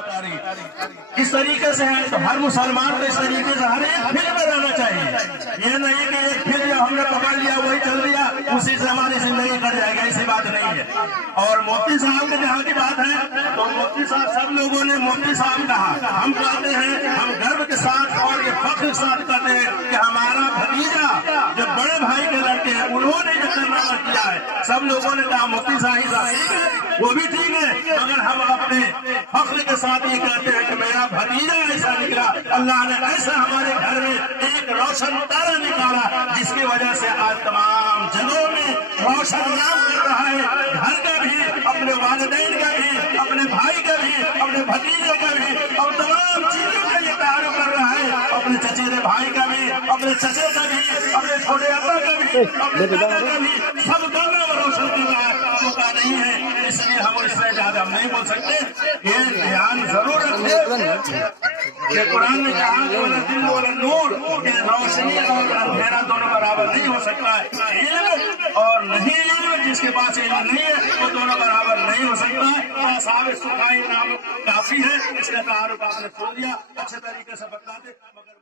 بتا رہی اس طریقے سے ہے. تو ہر مسلمان کو اس طریقے سے ہر ایک فکر میں رہنا چاہیے. یہ نہیں کہ ایک فکر جو ہم نے پکڑ لیا وہی چل دیا اسی سے ہماری زندگی کٹ جائے گا، ایسی بات نہیں ہے. اور مفتی صاحب کے جہاں کی بات ہے تو مفتی صاحب سب لوگوں نے مفتی صاحب کہا. ہم کہتے ہیں، ہم گرو کے ساتھ اور یہ فخر کے ساتھ کہتے ہیں کہ ہمارا بھتیجا جو بڑے بھائی کے لڑکے ہیں انہوں نے جو کارنامہ کیا ہے. سب لوگوں نے کہا مفتی صاحب وہ بھی ٹھیک ہے، مگر ہم اپنے فخر کے ساتھ یہ کہتے ہیں کہ میرا بھتیجا ایسا نکلا. اللہ نے ایسا ہمارے گھر میں ایک روشن تارا نکالا جس کی وجہ سے آج تمام جگہوں میں روشن نام کر رہا ہے. گھر کا بھی، اپنے والدین کا بھی، اپنے بھائی کا بھی، اپنے بھتیجے کا بھی، اور تمام چیزوں کا یہ تعارف کر رہا ہے. اپنے چچیرے بھائی کا بھی، اپنے چچے کا بھی، اپنے چھوٹے ابا کا بھی، اپنے دادا کا بھی، سب کا نام روشن کر رہا ہے. چکا نہیں ہے، اس لیے ہم اس سے زیادہ نہیں بول سکتے. یہ دھیان ضرور رکھیں کہ قرآن نے کہا کہ دل والا نور، کہ روشنی اور اندھیرا دونوں برابر نہیں ہو سکتا ہے. علم اور نہیں علم، جس کے پاس علم نہیں ہے وہ دونوں برابر نہیں ہو سکتا ہے. اصحاب صفحہ نام کافی ہے، اس کا تعارف آپ نے چھوڑ دیا. اچھے طریقے سے بتاتے مگر